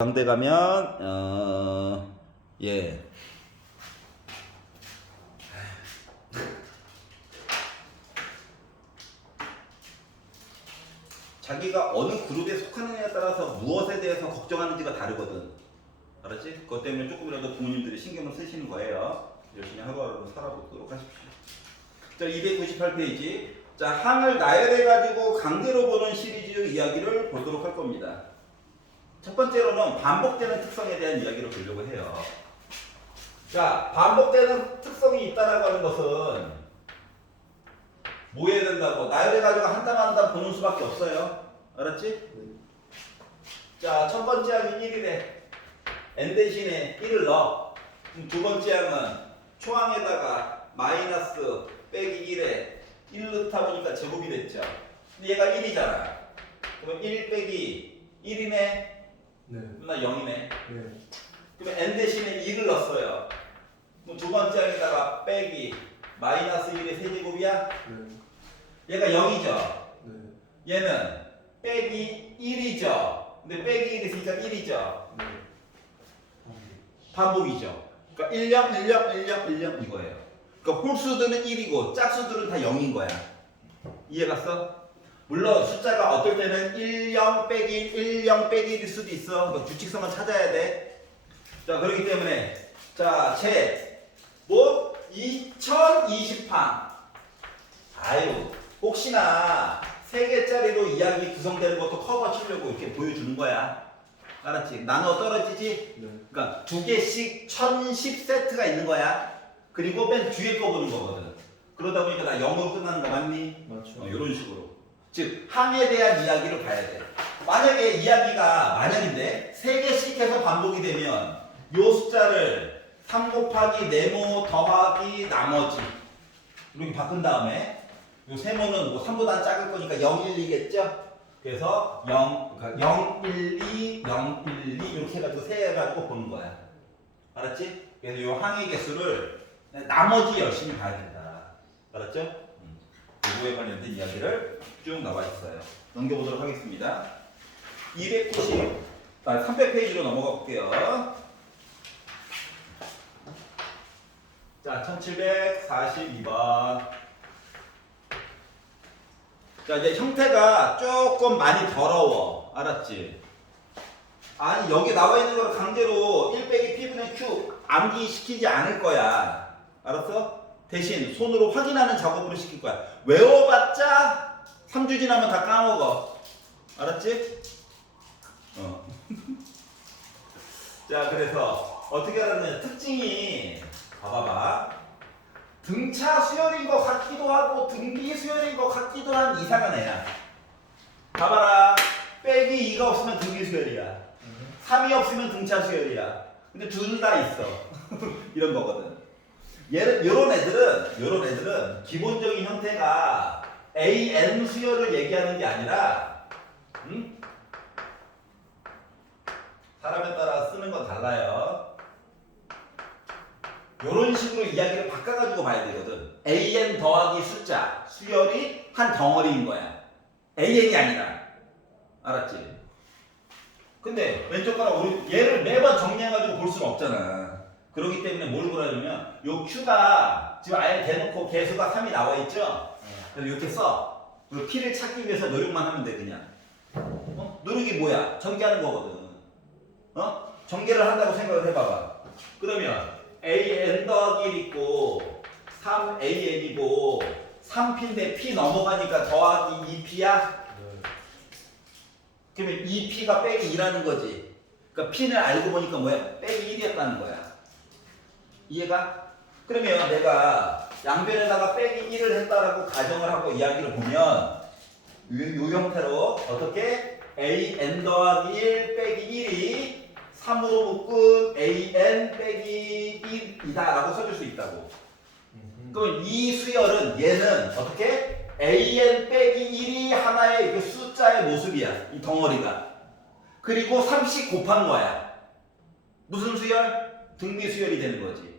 광대 가면 예. 자기가 어느 그룹에 속하느냐에 따라서 무엇에 대해서 걱정하는지가 다르거든. 알았지? 그것 때문에 조금이라도 부모님들이 신경을 쓰시는 거예요. 열심히 하루하루 살아보도록 하십시오. 자, 298페이지. 자, 항을 나열해가지고 강제로 보는 시리즈 이야기를 보도록 할 겁니다. 첫 번째로는 반복되는 특성에 대한 이야기를 보려고 해요. 자, 반복되는 특성이 있다라고 하는 것은 뭐 해야 된다고? 나열해가지고 한 땀 한 땀 보는 수밖에 없어요. 알았지? 자, 첫 번째 항이 1이래. n 대신에 1을 넣어. 두 번째 항은 초항에다가 마이너스 빼기 1에 1 넣다 보니까 제곱이 됐죠. 근데 얘가 1이잖아. 그럼 1 빼기 1이네. 네. 나 0이네. 네. 그러면 n 대신에 2를 넣었어요. 그럼 두 번째 항에다가 빼기 마이너스 1의 세제곱이야? 네. 얘가 0이죠. 네. 얘는 빼기 1이죠. 근데 빼기 1이 있으니까 1이죠. 네. 반복이죠. 그러니까 1, 0, 1, 0, 1, 0, 1, 0 이거예요. 그러니까 홀수들은 1이고 짝수들은 다 0인 거야. 이해갔어? 물론 숫자가 어떨 때는 1, 0 빼기 1, 0 빼기 1일 수도 있어. 그러니까 규칙성을 찾아야 돼. 자, 그렇기 때문에 자, 뭐 2020항. 아유, 혹시나 3개짜리로 이야기 구성되는 것도 커버 치려고 이렇게 보여주는 거야. 알았지? 나눠 떨어지지? 네. 그러니까 2개씩 1010세트가 있는 거야. 그리고 맨 뒤에 거 보는 거거든. 그러다 보니까 나 0으로 끝나는 거 맞니? 맞죠. 이런 식으로. 즉, 항에 대한 이야기를 봐야 돼. 만약에 이야기가 만약인데 3개씩 해서 반복이 되면 요 숫자를 3 곱하기 네모 더하기 나머지 이렇게 바꾼 다음에 요 세모는 뭐 3보다 작을 거니까 0, 1, 2겠죠? 그래서 0, 1, 2, 0, 1, 2 이렇게 해가지고 세해가지고 보는 거야. 알았지? 그래서 요 항의 개수를 나머지 열심히 봐야 된다. 알았죠? 요거에 관련된 이야기를 쭉 나와 있어요. 넘겨보도록 하겠습니다. 300페이지로 넘어가 볼게요. 자, 1742번. 자, 이제 형태가 조금 많이 더러워. 알았지? 아니, 여기 나와 있는 걸 강제로 1 빼기 P분의 Q 암기시키지 않을 거야. 알았어? 대신 손으로 확인하는 작업으로 시킬 거야. 외워봤자 3주 지나면 다 까먹어. 알았지? 자, 그래서 어떻게 알았냐? 특징이 봐봐봐. 등차 수열인 것 같기도 하고 등비 수열인 것 같기도 한 이상한 애야. 봐봐라. 빼기 2가 없으면 등비 수열이야. 3이 없으면 등차 수열이야. 근데 둘 다 있어. 이런 거거든. 요런 애들은 기본적인 형태가 AN 수열을 얘기하는 게 아니라 사람에 따라 쓰는 건 달라요. 요런 식으로 이야기를 바꿔가지고 봐야 되거든. AN 더하기 숫자 수열이 한 덩어리인 거야. AN이 아니라. 알았지? 근데 왼쪽 거랑 우리 얘를 매번 정리해가지고 볼 수는 없잖아. 그렇기 때문에 뭘 보라냐면 요 Q가 지금 아예 대놓고 개수가 3이 나와 있죠? 그래서 이렇게 써. 그리고 P를 찾기 위해서 노력만 하면 돼 그냥. 노력이 뭐야? 전개하는 거거든. 전개를 한다고 생각을 해봐봐. 그러면 AN 더하기 1 있고 3AN이고 3P인데 P 넘어가니까 더하기 2P야? 그러면 2P가 빼기 2라는 거지. 그러니까 P는 알고 보니까 뭐야? 빼기 1이었다는 거야. 이해가? 그러면 내가 양변에다가 빼기 1을 했다라고 가정을 하고 이야기를 보면 요 형태로 어떻게? AN 더하기 1 빼기 1이 3으로 묶은 AN 빼기 1이다 라고 써줄 수 있다고. 그럼 이 수열은 얘는 어떻게? AN 빼기 1이 하나의 그 숫자의 모습이야. 이 덩어리가. 그리고 3씩 곱한 거야. 무슨 수열? 등비 수열이 되는 거지.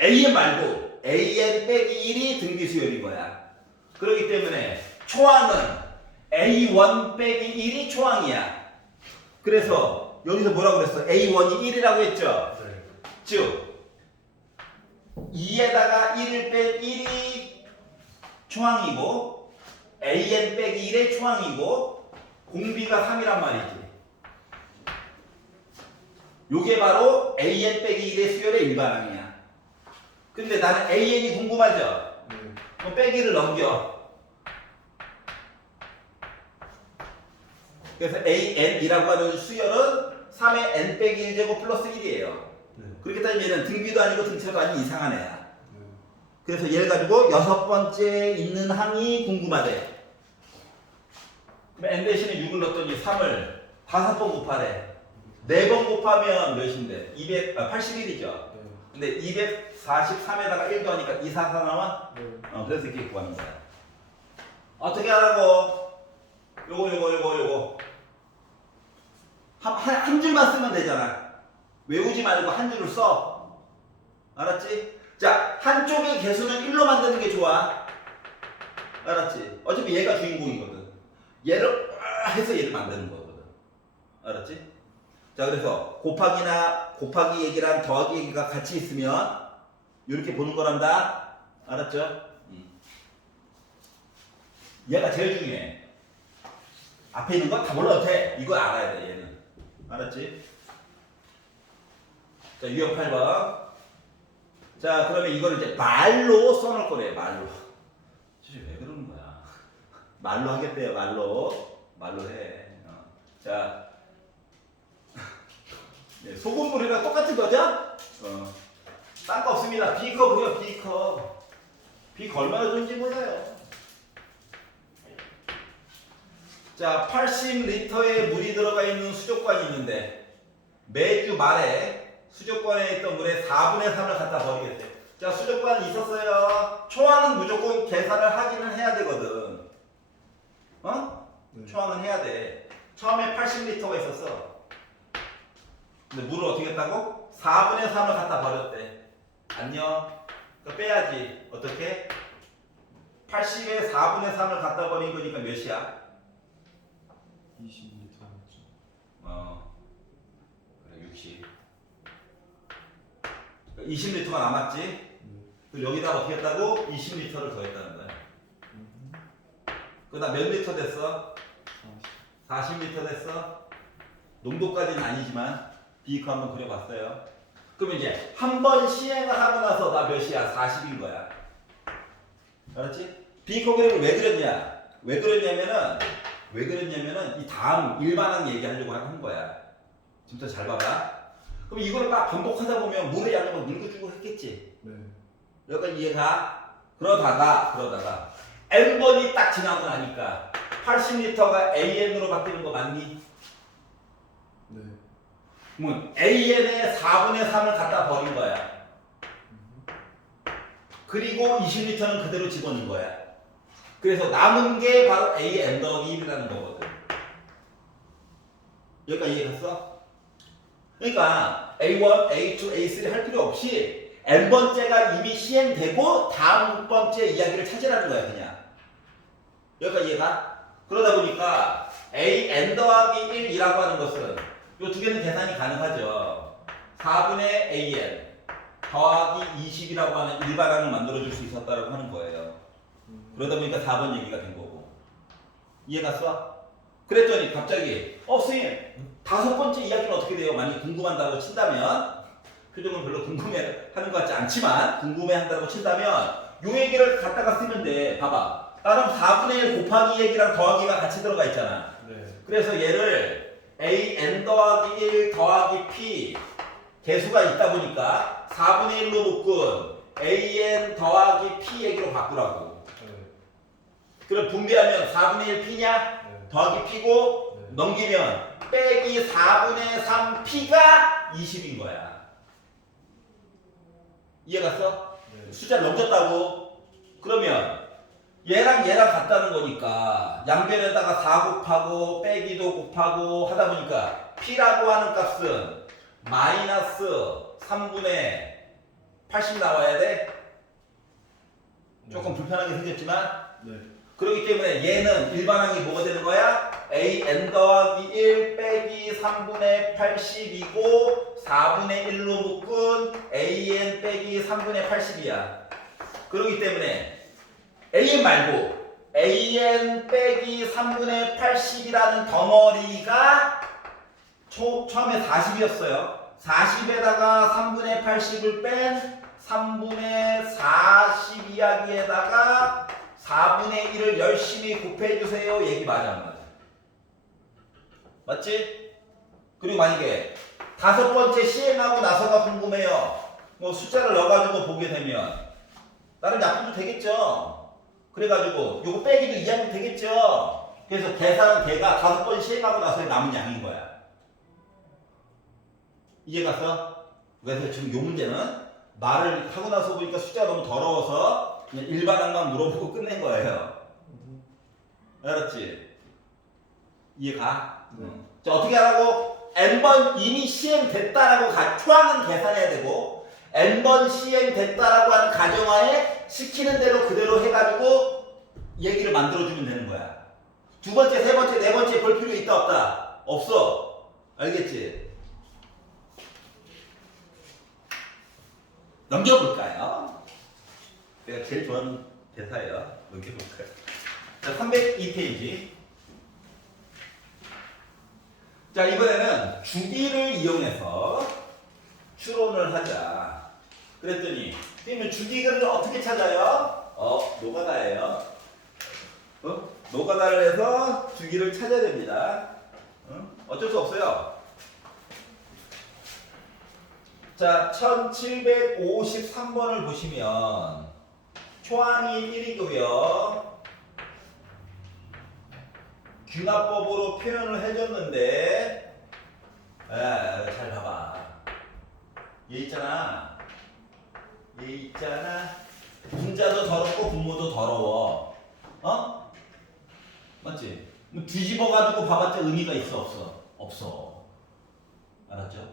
AN 말고 AN 빼기 1이 등비 수열인 거야. 그렇기 때문에 초항은 A1 빼기 1이 초항이야. 그래서 여기서 뭐라고 그랬어? A1이 1이라고 했죠? 네. 즉 2에다가 1을 뺀 1이 초항이고 AN 빼기 1의 초항이고 공비가 3이란 말이지. 요게 바로 AN 빼기 1의 수열의 일반항이야. 근데 나는 AN이 궁금하죠? 네. 그럼 빼기를 넘겨. 그래서 AN이라고 하는 수열은 3의 n 빼기 1제곱 플러스 1이에요. 네. 그렇게 따지면 얘는 등비도 아니고 등차도 아닌 이상한 애야. 네. 그래서 얘를 가지고 6번째 있는 항이 궁금하대. 그럼 n 대신에 6을 넣었더니 3을 5번 곱하래. 4번 곱하면 몇인데? 281이죠. 네. 근데 243에다가 1 더하니까 244 나와? 네. 그래서 이렇게 구하는 거야. 어떻게 하라고? 요거. 한 줄만 쓰면 되잖아. 외우지 말고 한 줄을 써. 알았지? 자, 한쪽의 개수는 1로 만드는 게 좋아. 알았지? 어차피 얘가 주인공이거든. 얘를 해서 얘를 만드는 거거든. 알았지? 자, 그래서 곱하기 얘기랑 더하기 얘기가 같이 있으면 이렇게 보는 거란다. 알았죠? 얘가 제일 중요해. 앞에 있는 거 다 몰라도 돼. 이거 알아야 돼, 얘는. 알았지? 자, 유형 8번. 자, 그러면 이걸 이제 말로 써놓을 거래, 말로. 진짜 왜 그러는 거야? 말로 하겠대요, 말로. 말로 해. 자. 네, 소금물이랑 똑같은 거죠? 딴 거 없습니다. B컵 그려, B컵. B컵 얼마나 좋은지 몰라요. 자, 80리터의 물이 들어가 있는 수족관이 있는데 매주 말에 수족관에 있던 물의 4분의 3을 갖다 버리겠대. 자, 수족관이 있었어요. 초항은 무조건 계산을 하기는 해야 되거든. 초항은 해야 돼. 처음에 80리터가 있었어. 근데 물을 어떻게 했다고? 4분의 3을 갖다 버렸대. 안녕. 그거 빼야지. 어떻게? 80에 4분의 3을 갖다 버린 거니까 몇이야? 20리터 남았죠. 그래 60. 20리터가 남았지? 그럼 여기다 어떻게 했다고? 20리터를 더했다는 거야. 그다음 몇 리터 됐어? 40리터 됐어? 농도까지는 아니지만 B컵 한번 그려봤어요. 그러면 이제 한 번 시행을 하고 나서 나 몇이야? 40인 거야. 알았지? B컵 그림을 왜 그렸냐? 왜 그랬냐면은 이 다음 일반항 얘기하려고 하는 거야. 진짜 잘 봐봐. 그럼 이걸 막 반복하다 보면 물의 양을 늙어주고 했겠지. 네. 여기까지 이해가? 그러다가 N번이 딱 지나고 나니까 80리터가 AN으로 바뀌는 거 맞니? 네. 그러면 AN의 4분의 3을 갖다 버린 거야. 그리고 20리터는 그대로 집어넣은 거야. 그래서 남은 게 바로 AN 더하기 1이라는 거거든. 여기까지 이해갔어? 그러니까 A1, A2, A3 할 필요 없이 N번째가 이미 시행되고 다음 번째 이야기를 찾으라는 거야, 그냥. 여기까지 이해가? 그러다 보니까 AN 더하기 1이라고 하는 것은 이 두 개는 계산이 가능하죠. 4분의 AN 더하기 20이라고 하는 일반항을 만들어줄 수 있었다고 하는 거예요. 그러다 보니까 4번 얘기가 된 거고. 이해갔어? 그랬더니 갑자기 선생님 5번째 이야기는 어떻게 돼요? 만약에 궁금한다고 친다면 표정은 별로 궁금해하는 것 같지 않지만 궁금해한다고 친다면 요 얘기를 갖다가 쓰면 돼. 봐봐. 나름 4분의 1 곱하기 얘기랑 더하기가 같이 들어가 있잖아. 네. 그래서 얘를 AN 더하기 1 더하기 P 개수가 있다 보니까 4분의 1로 묶은 AN 더하기 P 얘기로 바꾸라고. 그럼 분배하면 4분의 1 P냐? 네. 더하기 P고 네. 넘기면 빼기 4분의 3 P가 20인 거야. 이해갔어? 네. 숫자를 넘겼다고. 그러면 얘랑 같다는 거니까 양변에다가 4 곱하고 빼기도 곱하고 하다 보니까 P라고 하는 값은 마이너스 3분의 80 나와야 돼? 조금 불편하게 생겼지만 네. 그렇기 때문에 얘는 일반항이 뭐가 되는 거야? an 더하기 1 빼기 3분의 80이고 4분의 1로 묶은 an 빼기 3분의 80이야. 그렇기 때문에 an 말고 an 빼기 3분의 80이라는 덩어리가 처음에 40이었어요. 40에다가 3분의 80을 뺀 3분의 40 이야기에다가 4분의 1을 열심히 곱해주세요. 얘기 맞아 안 맞아? 맞지? 그리고 만약에 다섯 번째 시행하고 나서가 궁금해요. 뭐 숫자를 넣어가지고 보게 되면 나름 약분도 되겠죠? 그래가지고 요거 빼기도 이해하면 되겠죠? 그래서 계산은 걔가 다섯 번 시행하고 나서 남은 양인 거야. 이해갔어? 그래서 지금 요 문제는 말을 하고 나서 보니까 숫자가 너무 더러워서 그냥 일반항만 물어보고 끝낸 거예요. 알았지? 이해가? 네. 자, 어떻게 하라고? n번 이미 시행됐다라고 초항은 계산해야 되고 n번 시행됐다라고 하는 가정하에 시키는 대로 그대로 해가지고 얘기를 만들어주면 되는 거야. 두 번째, 세 번째, 네 번째 볼 필요 있다 없다? 없어. 알겠지? 넘겨볼까요? 내가 제일 좋아하는 대사예요. 넘겨볼까요? 자, 302페이지. 자, 이번에는 주기를 이용해서 추론을 하자. 그랬더니, 그러면 주기를 어떻게 찾아요? 노가다예요. 노가다를 해서 주기를 찾아야 됩니다. 어쩔 수 없어요. 자, 1753번을 보시면 초항이 1이고요. 균합법으로 표현을 해줬는데 잘 봐봐. 얘 있잖아. 분자도 더럽고 분모도 더러워. 맞지? 뒤집어가지고 봐봤자 의미가 있어 없어? 없어. 알았죠?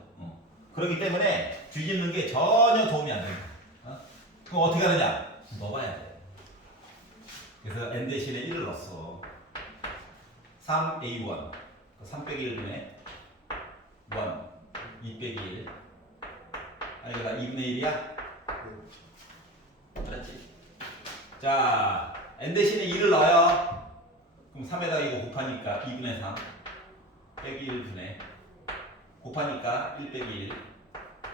그렇기 때문에 뒤집는 게 전혀 도움이 안 된다. 그럼 어떻게 하느냐? 넣어봐야 돼. 그래서 n 대신에 1을 넣었어. 3a1 3 빼기 1분의 1 2 빼기 1 아니 이거 나 2분의 1이야? 알았지? 자 n 대신에 2를 넣어요. 그럼 3에다가 이거 곱하니까 2분의 3 빼기 1분의 곱하니까 1 빼기 1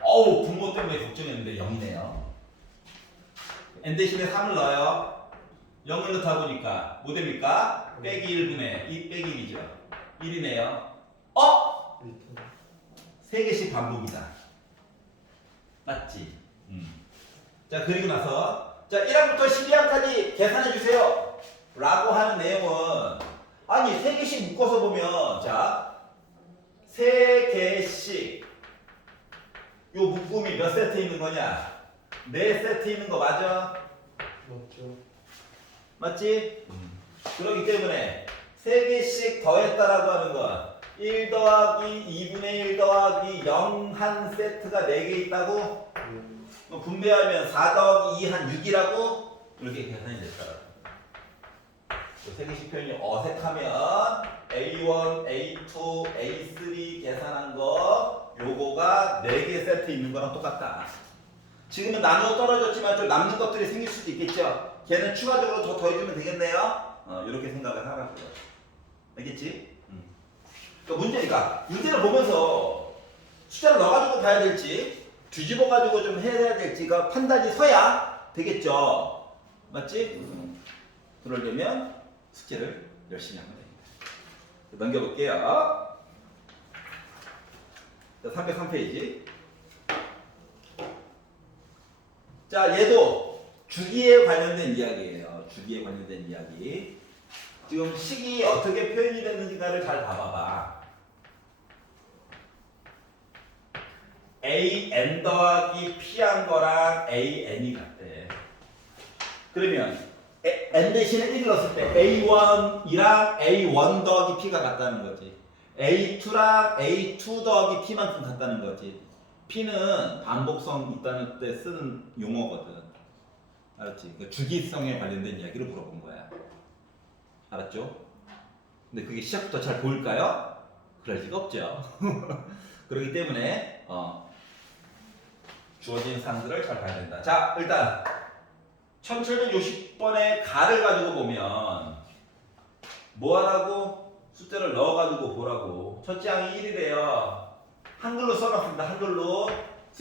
어우 분모 때문에 걱정했는데 0이네요. n 대신에 3을 넣어요. 0을 넣다 보니까 뭐 됩니까? 빼기 1분의 2 빼기 1이죠. 1이네요. 3개씩 반복이다. 맞지? 자 그리고 나서 자 1항부터 12항까지 계산해 주세요 라고 하는 내용은 아니 3개씩 묶어서 보면 자 3개씩 요 묶음이 몇 세트 있는 거냐? 4세트 있는 거 맞아? 맞죠. 맞지? 그렇기 때문에 3개씩 더했다라고 하는 건 1 더하기 2분의 1 더하기 0 한 세트가 4개 있다고? 분배하면 4 더하기 2 한 6이라고? 이렇게 계산이 됐더라고. 3개씩 표현이 어색하면 A1, A2, A3 계산한 거 요거가 4개 세트 있는 거랑 똑같다. 지금은 나누어 떨어졌지만 좀 남는 것들이 생길 수도 있겠죠. 걔는 추가적으로 더 더해주면 되겠네요. 이렇게 생각을 하라고요. 알겠지? 그러니까 문제를 보면서 숫자를 넣어가지고 봐야 될지 뒤집어가지고 좀 해야 될지가 판단이 서야 되겠죠. 맞지? 그러려면 숙제를 열심히 하면 됩니다. 넘겨볼게요. 자, 303페이지. 자, 얘도 주기에 관련된 이야기예요. 주기에 관련된 이야기. 지금 식이 어떻게 표현이 됐는지를 잘 봐봐봐. an 더하기 p한 거랑 an이 같대. 그러면 n 대신에 1을 넣었을 때 a1이랑 a1 더하기 p가 같다는 거지. a2랑 a2 더하기 p만큼 같다는 거지. p는 반복성 있다는 때 쓰는 용어거든. 알았지? 그러니까 주기성에 관련된 이야기를 물어본 거야. 알았죠? 근데 그게 시작부터 잘 보일까요? 그럴 리가 없죠. 그렇기 때문에 주어진 사항들을 잘 봐야 된다. 자, 일단 1760번의 가를 가지고 보면 뭐 하라고? 숫자를 넣어가지고 보라고. 첫째 항이 1이래요. 한글로 써놨습니다. 한글로.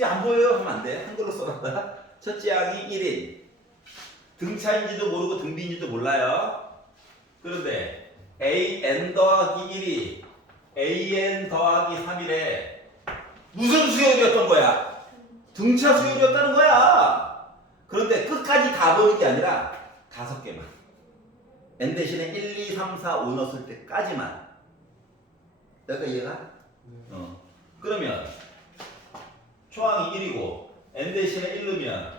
안 보여요? 하면 안 돼. 한글로 써놨다. 첫째 항이 1인. 등차인지도 모르고 등비인지도 몰라요. 그런데 an 더하기 1이 an 더하기 3이래. 무슨 수열이었던 거야? 등차 수열이었다는 거야. 그런데 끝까지 다 보는 게 아니라 5개만. n 대신에 1, 2, 3, 4, 5 넣었을 때까지만. 내가 이해가? 그러면 초항이 1이고 n 대신에 1 넣으면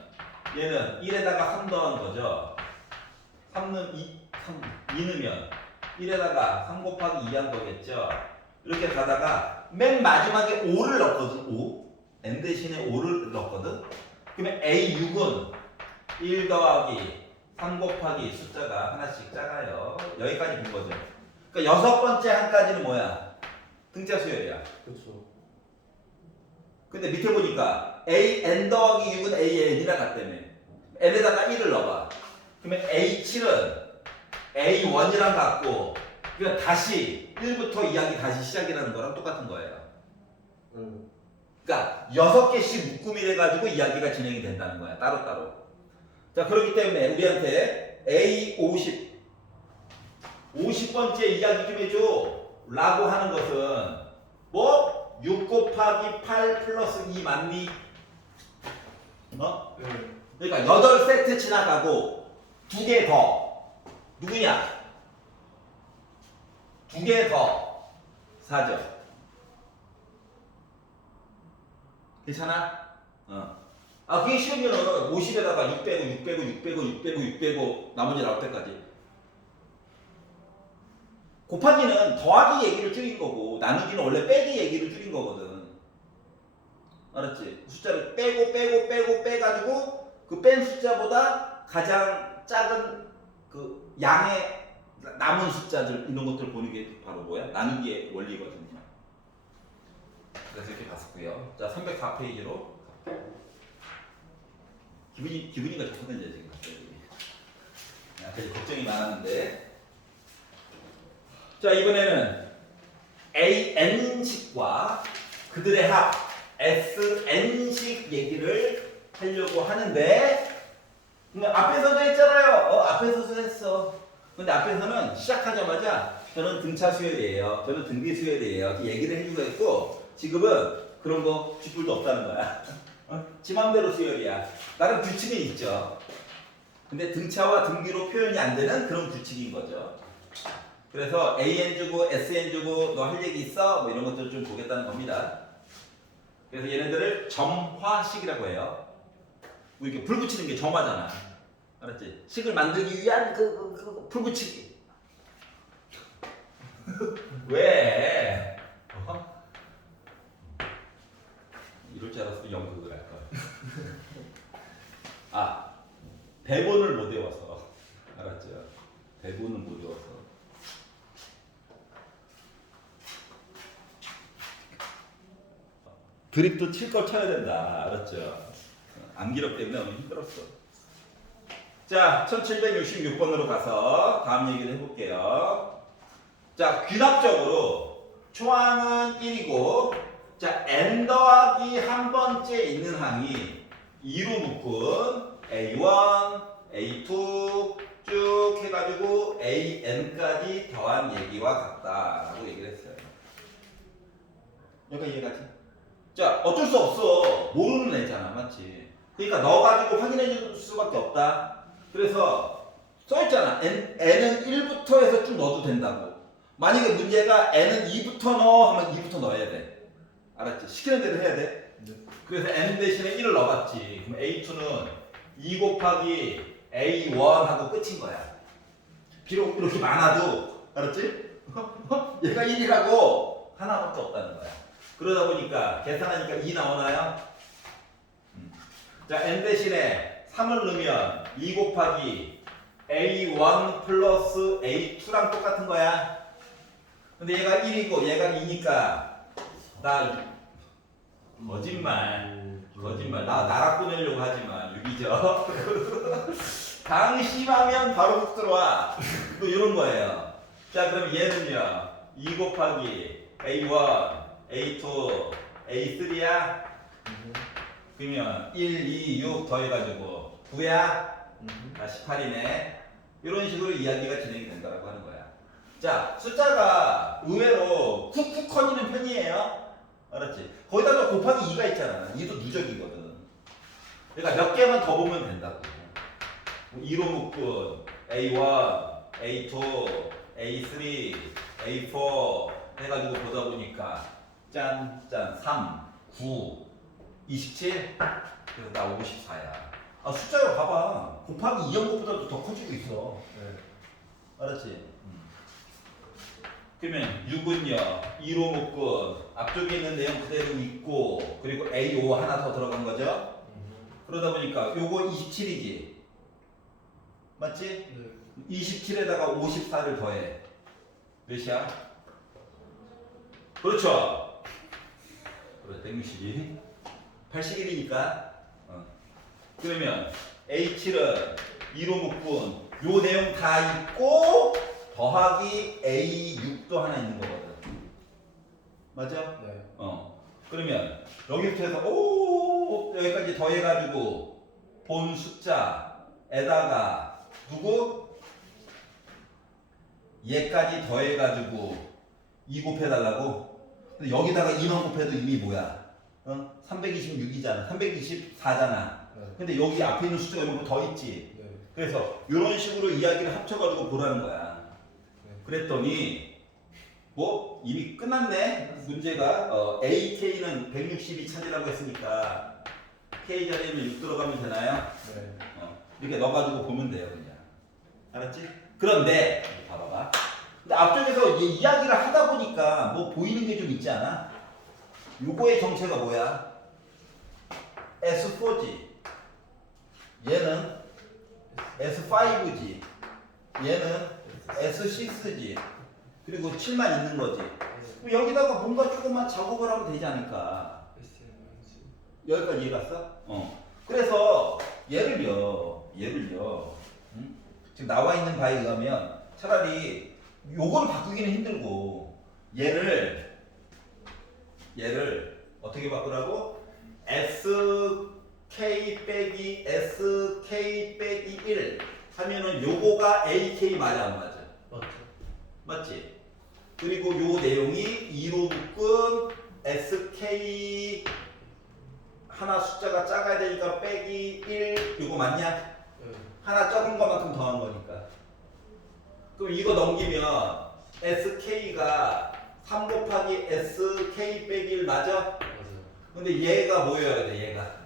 얘는 1에다가 3 더한 거죠. 3는 2 넣으면 1에다가 3 곱하기 2 한 거겠죠. 이렇게 가다가 맨 마지막에 5를 넣거든. 5. n 대신에 5를 넣거든. 그러면 A6은 1 더하기 3 곱하기 숫자가 하나씩 작아요. 여기까지 본 거죠. 그러니까 6번째 한까지는 뭐야? 등차 수열이야. 그렇죠. 근데 밑에 보니까 an 더하기 6은 an이랑 같다며. n에다가 1을 넣어봐. 그러면 a7은 a1이랑 같고, 그러니까 다시 1부터 2항이 다시 시작이라는 거랑 똑같은 거예요. 그러니까 6개씩 묶음이 돼가지고 이야기가 진행이 된다는 거야. 따로따로. 자, 그렇기 때문에 우리한테 A50 50번째 이야기 좀 해줘 라고 하는 것은 뭐? 6 곱하기 8 플러스 2 맞니? 네. 그러니까 8세트 지나가고 2개 더 누구냐? 2개 더 4죠. 괜찮아? 그게 쉬우면은 50에다가 6 빼고 6 빼고 6 빼고 6 빼고 6 빼고 나머지 나올 때까지. 곱하기는 더하기 얘기를 줄인 거고 나누기는 원래 빼기 얘기를 줄인 거거든. 알았지? 숫자를 빼고 빼고 빼고 빼가지고 그 뺀 숫자보다 가장 작은 그 양의 남은 숫자들 이런 것들 보는 게 바로 뭐야? 나누기의 원리거든요. 그래서 이렇게 봤었고요. 자, 304페이지로 기분이가 좋거든요 지금 갑자기. 그래서 걱정이 많았는데. 자, 이번에는 AN식과 그들의 합 SN식 얘기를 하려고 하는데, 근데 앞에서도 했잖아요. 앞에서도 했어. 근데 앞에서는 시작하자마자 저는 등차 수열이에요. 저는 등비 수열이에요. 이렇게 얘기를 해주고 했고, 지금은 그런 거 쥐뿔도 없다는 거야. 지 맘대로 수열이야. 나름 규칙은 있죠. 근데 등차와 등비로 표현이 안 되는 그런 규칙인 거죠. 그래서 AN 주고 SN 주고 너 할 얘기 있어? 뭐 이런 것들을 좀 보겠다는 겁니다. 그래서 얘네들을 점화식이라고 해요. 뭐 이렇게 불 붙이는 게 점화잖아. 알았지? 식을 만들기 위한 불 붙이기. 왜? 이럴 줄 알았으면 연극을 할 걸. 대본을 못 외워서. 알았죠? 대본을 못 외워서. 드립도 칠 걸 쳐야 된다. 알았죠? 암기력 때문에 너무 힘들었어. 자, 1766번으로 가서 다음 얘기를 해볼게요. 자, 귀납적으로 초항은 1이고, 자, n 더하기 한 번째 있는 항이 2로 묶은 A1, A2 쭉 해가지고 AN까지 더한 얘기와 같다라고 얘기를 했어요. 여기가 이해가지? 자, 어쩔 수 없어. 모르는 애잖아, 맞지? 그러니까 너 가지고 확인해 줄 수밖에 없다. 그래서 써있잖아. n은 1부터 해서 쭉 넣어도 된다고. 만약에 문제가 n은 2부터 넣어 하면 2부터 넣어야 돼. 알았지? 시키는 대로 해야 돼. 네. 그래서 n 대신에 1을 넣어봤지. 그럼 A2는 2 곱하기 A1 하고 끝인 거야. 비록 이렇게 많아도, 알았지? 얘가 1이라고 하나밖에 없다는 거야. 그러다 보니까 계산하니까 2 나오나요? 자, n 대신에 3을 넣으면 2 곱하기 A1 플러스 A2랑 똑같은 거야. 근데 얘가 1이고 얘가 2니까 나 거짓말. 나락 보내려고 하지만 6이죠. 방심하면 바로 훅 들어와. 또 이런 거예요. 자, 그럼 얘는요. 2 곱하기 A1, A2, A3야. 그러면 1, 2, 6 더해가지고 9야. 18이네. 이런 식으로 이야기가 진행이 된다고 하는 거야. 자, 숫자가 의외로 쿡쿡 커지는 편이에요. 알았지? 거기다가 곱하기 2가 있잖아. 2도 누적이거든. 그러니까 몇 개만 더 보면 된다고. 2로 묶은 A1, A2, A3, A4 해가지고 보다 보니까 짠, 3, 9, 27. 그래서 나 54야. 아, 숫자로 봐봐. 곱하기 2한 것보다도 더 커지고 있어. 네. 알았지? 그러면 6은요 2로 묶은 앞쪽에 있는 내용 그대로 있고 그리고 A5 하나 더 들어간 거죠? 그러다 보니까 요거 27이지? 맞지? 네. 27에다가 54를 더해 몇이야? 그렇죠? 그래 162 81이니까 그러면 A7은 2로 묶은 요 내용 다 있고 더하기 A6도 하나 있는 거거든. 맞아? 네. 그러면 여기부터 해서 오 여기까지 더해가지고 본 숫자에다가 누구? 얘까지 더해가지고 2 곱해달라고? 근데 여기다가 2만 곱해도 이미 뭐야? 326이잖아. 324잖아. 네. 근데 여기 앞에 있는 숫자가 이만큼 더 있지. 네. 그래서 이런 식으로 이야기를 합쳐가지고 보라는 거야. 네. 그랬더니 뭐 이미 끝났네. 문제가 AK는 162 찾으라고 했으니까 K 자리에는 6 들어가면 되나요? 네. 이렇게 넣어가지고 보면 돼요 그냥. 알았지? 그런데 봐봐봐. 근데 앞쪽에서 이야기를 하다 보니까 뭐 보이는 게 좀 있지 않아? 요거의 정체가 뭐야? S4지. 얘는 S5지. 얘는 S6지. 그리고 7만 있는 거지. 그럼 여기다가 뭔가 조금만 작업을 하면 되지 않을까? 여기까지 이해 갔어? 그래서 얘를요. 지금 나와 있는 바에 의하면 차라리 요거는 바꾸기는 힘들고 얘를 어떻게 바꾸라고? SK 빼기 SK 빼기 1 하면은 요거가 AK 맞아 안 맞아? 맞죠. 맞지? 그리고 요 내용이 2로 묶은 SK 하나 숫자가 작아야 되니까 빼기 1 요거 맞냐? 네. 하나 적은 것만큼 더한 거니까. 그럼 이거 넘기면 SK가 3 곱하기 SK 빼기 1 맞아? 맞아요. 근데 얘가 뭐여야 돼? 얘가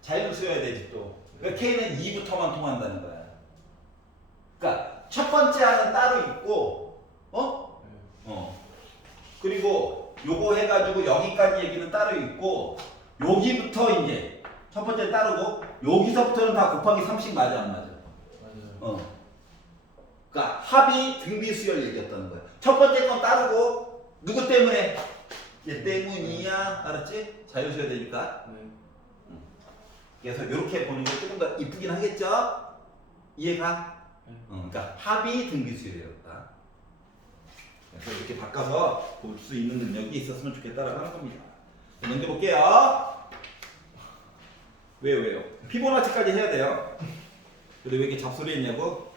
자연수여야 되지 또. 그러니까 K는 2부터만 통한다는 거야. 그러니까 첫 번째 하는 따로 있고, 그리고 요거 해가지고 여기까지 얘기는 따로 있고, 여기부터 이제 첫 번째 따르고 여기서부터는 다 곱하기 3씩 맞아 안 맞아? 맞아요. 그러니까 합이 등비수열 얘기였다는 거야. 첫 번째 건 따르고 누구 때문에? 얘 때문이야. 알았지? 자연수여야 되니까. 네. 그래서 이렇게 보는 게 조금 더 이쁘긴 하겠죠? 이해가? 네. 그러니까 합이 등비수열이었다. 그래서 이렇게 바꿔서 볼 수 있는 능력이 있었으면 좋겠다라고 하는 겁니다. 넘겨볼게요. 왜요? 피보나치까지 해야 돼요. 근데 왜 이렇게 잡소리 했냐고?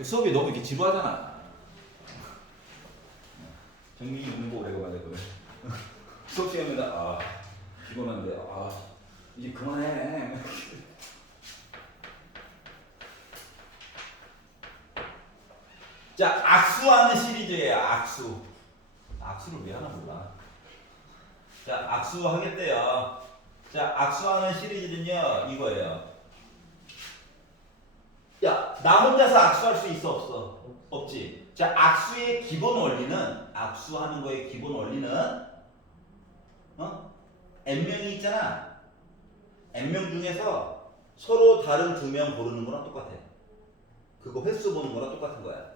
수업이 너무 이렇게 지루하잖아. 정민이 공부 오래 가야 돼. 수업 시간마다 피곤한데 이제 그만해. 자, 악수하는 시리즈예요. 악수를 왜 하나 몰라. 자, 악수 하겠대요. 자, 악수하는 시리즈는요 이거예요. 야, 나 혼자서 악수할 수 있어 없어? 없지. 자, 악수의 기본 원리는 악수하는 거의 기본 원리는 n명이 있잖아. n명 중에서 서로 다른 2명 고르는 거랑 똑같아. 그거 횟수 보는 거랑 똑같은 거야.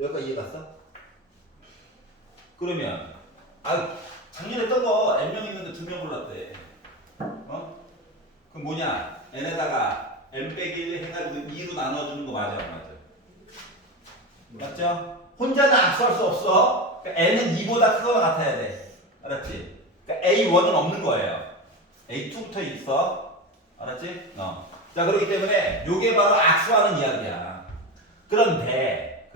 여기까지 이해 갔어? 그러면 작년에 했던 거 n명 있는데 2명 골랐대. 그럼 뭐냐? n에다가 n 빼기 1 해가지고 2로 나눠주는 거 맞아 안 맞아? 맞죠? 혼자는 악수할 수 없어. 그러니까 n은 2보다 크거나 같아야 돼. 알았지? 그러니까 A1은 없는 거예요. A2부터 있어. 알았지? 자, 그렇기 때문에 요게 바로 악수하는 이야기야. 그런데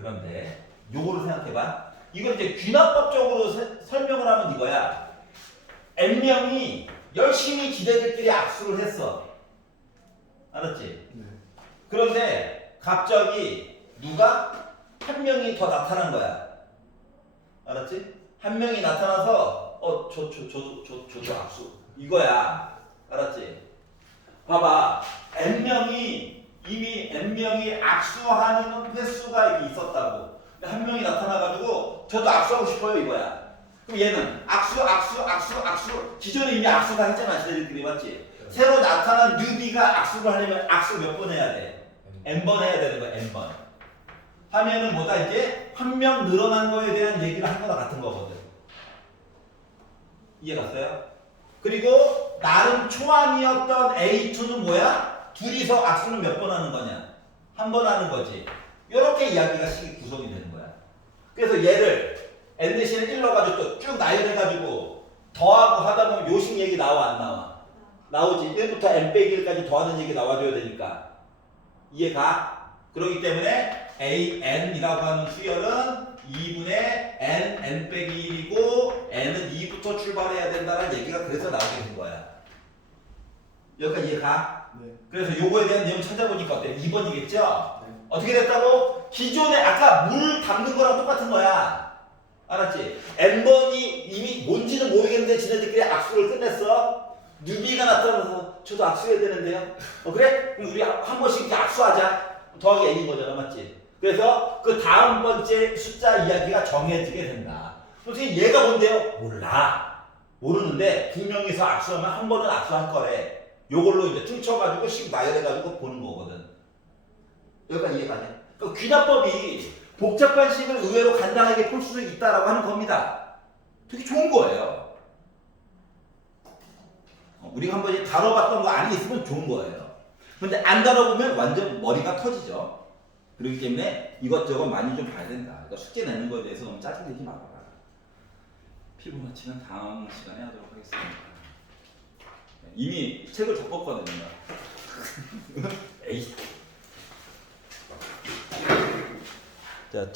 요거를 생각해봐. 이건 이제 귀납법적으로 설명을 하면 이거야. n명이 열심히 지네들끼리 악수를 했어. 알았지? 네. 그런데 갑자기 누가 한 명이 더 나타난 거야. 알았지? 한 명이 나타나서 저도 악수 이거야. 알았지? 봐봐. 이미 n명이 악수하는 횟수가 이렇게 있었다고. 근데 한 명이 나타나가지고 저도 악수하고 싶어요 이거야. 그럼 얘는 악수 기존에 이미 악수가 했잖아. 지네들끼리 맞지? 새로 나타난 뉴비가 악수를 하려면 악수 몇 번 해야 돼? n번 해야 되는 거야. n번 하면은 뭐다 이제 한 명 늘어난 거에 대한 얘기를 한 거나 같은 거거든. 이해 갔어요? 그리고 나름 초안이었던 A2는 뭐야? 둘이서 악수는 몇 번 하는 거냐? 한 번 하는 거지. 이렇게 이야기가 식이 구성이 되는 거야. 그래서 얘를 n 대신에 1 넣어가지고 또 쭉 나열해가지고 더하고 하다 보면 요식 얘기 나와 안 나와? 나오지. 1부터 n 빼기 1까지 더하는 얘기 나와줘야 되니까. 이해가? 그렇기 때문에 AN이라고 하는 수열은 2분의 n 빼기 1이고 n은 2부터 출발해야 된다는 얘기가 그래서 나오게 된 거야. 여기까지 이해가? 네. 그래서 요거에 대한 내용 찾아보니까 어때? 2번이겠죠? 네. 어떻게 됐다고? 기존에 아까 물 담는 거랑 똑같은 거야. 알았지? n번이 이미 뭔지는 모르겠는데 지네들끼리 악수를 끝냈어. 뉴비가 나타나서 저도 악수해야 되는데요. 그래? 그럼 우리 한 번씩 이렇게 악수하자. 더하기 n인 거잖아. 맞지? 그래서 그 다음 번째 숫자 이야기가 정해지게 된다. 솔직히 얘가 뭔데요? 몰라. 모르는데 두 명이서 악수하면 한 번은 악수할 거래. 요걸로 이제 퉁쳐가지고 씩 나열해가지고 보는 거거든. 여기까지 이해가 돼? 그 귀납법이 복잡한 식을 의외로 간단하게 풀 수 있다라고 하는 겁니다. 되게 좋은 거예요. 우리가 한 번씩 다뤄봤던 거 안에 있으면 좋은 거예요. 근데 안 다뤄보면 완전 머리가 터지죠. 그렇기 때문에 이것저것 많이 좀 봐야 된다. 그러니까 숙제 내는 거에 대해서 너무 짜증내지 말아라. 피부마취는 다음 시간에 하도록 하겠습니다. 이미 책을 접었거든요. 에이. 자,